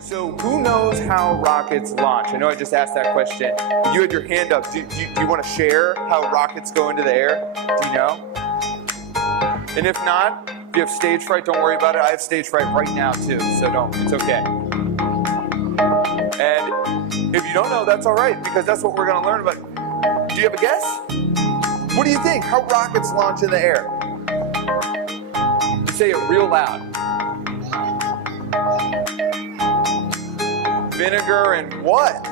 So who knows how rockets launch? I know I just asked that question. You had your hand up. Do you want to share how rockets go into the air? Do you know? And if not, if you have stage fright, don't worry about it. I have stage fright right now too, so don't. It's okay. And if you don't know, that's all right, because that's what we're going to learn about. Do you have a guess? What do you think? How rockets launch in the air? Say it real loud. Vinegar and what?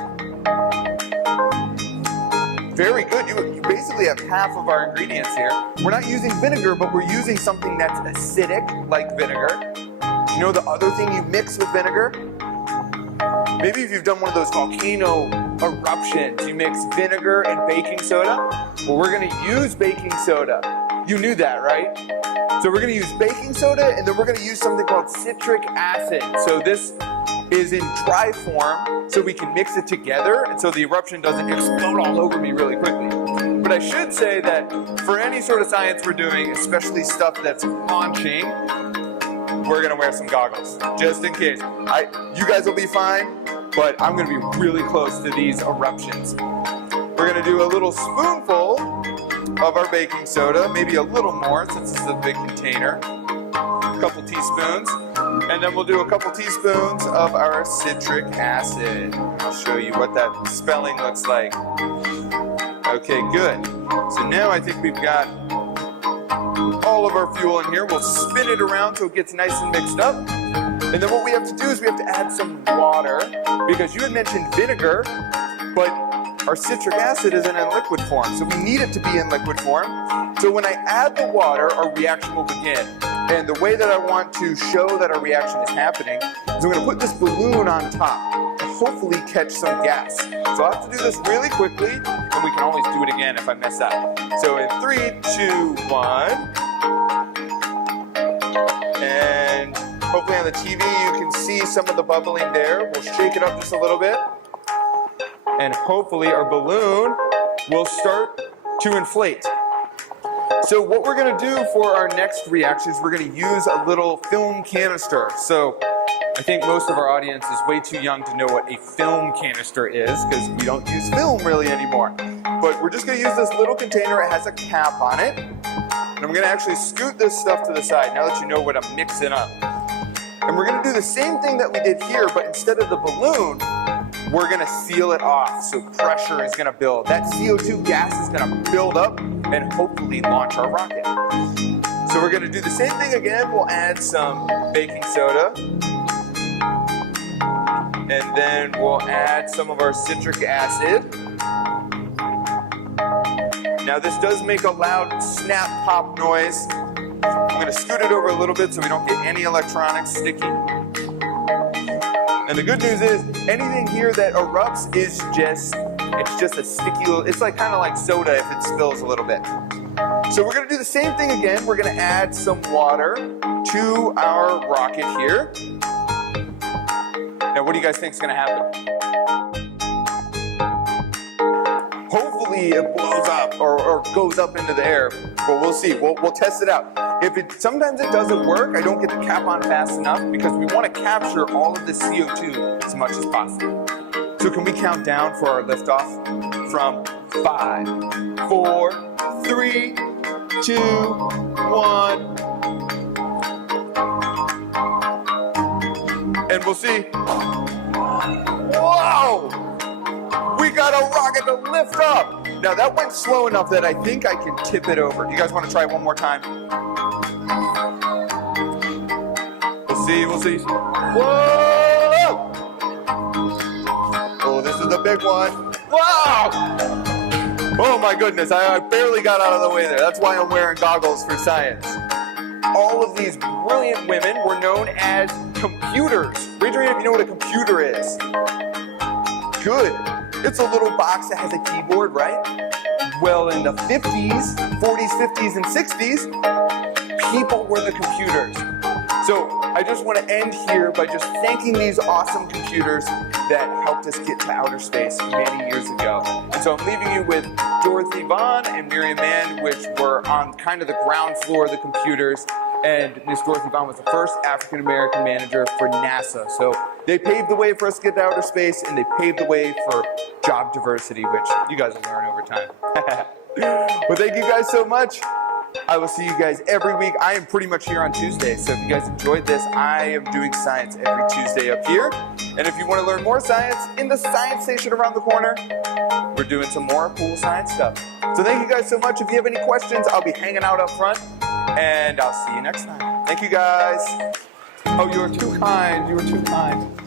Very good. You basically have half of our ingredients here. We're not using vinegar, but we're using something that's acidic, like vinegar. Do you know the other thing you mix with vinegar? Maybe if you've done one of those volcano eruptions, you mix vinegar and baking soda. Well, we're going to use baking soda. You knew that, right? So we're going to use baking soda, and then we're going to use something called citric acid. So this is in dry form, so we can mix it together, and so the eruption doesn't explode all over me really quickly. But I should say that for any sort of science we're doing, especially stuff that's launching, we're going to wear some goggles, just in case. You guys will be fine, but I'm going to be really close to these eruptions. We're going to do a little spoonful of our baking soda, maybe a little more since this is a big container. A couple teaspoons. And then we'll do a couple teaspoons of our citric acid. I'll show you what that spelling looks like. Okay, good. So now I think we've got all of our fuel in here. We'll spin it around so it gets nice and mixed up. And then what we have to do is we have to add some water, because you had mentioned vinegar, but our citric acid isn't in liquid form, so we need it to be in liquid form. So when I add the water, our reaction will begin. And the way that I want to show that our reaction is happening is I'm going to put this balloon on top to hopefully catch some gas. So I'll have to do this really quickly, and we can always do it again if I mess up. So in 3, 2, 1. And hopefully on the TV you can see some of the bubbling there. We'll shake it up just a little bit. And hopefully our balloon will start to inflate. So what we're going to do for our next reaction is we're going to use a little film canister. So I think most of our audience is way too young to know what a film canister is, because we don't use film really anymore. But we're just going to use this little container. It has a cap on it. And I'm going to actually scoot this stuff to the side now that you know what I'm mixing up. And we're going to do the same thing that we did here, but instead of the balloon, we're going to seal it off, so pressure is going to build. That CO2 gas is going to build up and hopefully launch our rocket. So we're going to do the same thing again. We'll add some baking soda. And then we'll add some of our citric acid. Now this does make a loud snap pop noise. I'm going to scoot it over a little bit so we don't get any electronics sticky. And the good news is, anything here that erupts is just a sticky little, it's like kind of like soda if it spills a little bit. So we're going to do the same thing again. We're going to add some water to our rocket here. Now what do you guys think is going to happen? Hopefully it blows up or goes up into the air, but we'll see. We'll test it out. Sometimes it doesn't work. I don't get the cap on fast enough because we want to capture all of the CO2 as much as possible. So can we count down for our liftoff? From 5, 4, 3, 2, 1. And we'll see. Whoa! We got a rocket to lift up. Now that went slow enough that I think I can tip it over. Do you guys want to try one more time? We'll see. Whoa! Oh, this is the big one. Wow! Oh my goodness, I barely got out of the way there. That's why I'm wearing goggles for science. All of these brilliant women were known as computers. Raise your hand if you know what a computer is. Good. It's a little box that has a keyboard, right? Well, in the 50s, 40s, 50s, and 60s, people were the computers. So I just want to end here by just thanking these awesome computers that helped us get to outer space many years ago. And so I'm leaving you with Dorothy Vaughan and Miriam Mann, which were on kind of the ground floor of the computers, And Miss Dorothy Vaughan was the first African-American manager for NASA. So they paved the way for us to get to outer space, and they paved the way for job diversity, which you guys will learn over time. Well, thank you guys so much. I will see you guys every week. I am pretty much here on Tuesday, so if you guys enjoyed this, I am doing science every Tuesday up here. And if you want to learn more science, in the science station around the corner, we're doing some more cool science stuff. So thank you guys so much. If you have any questions, I'll be hanging out up front, and I'll see you next time. Thank you guys. Oh, you are too kind. You are too kind.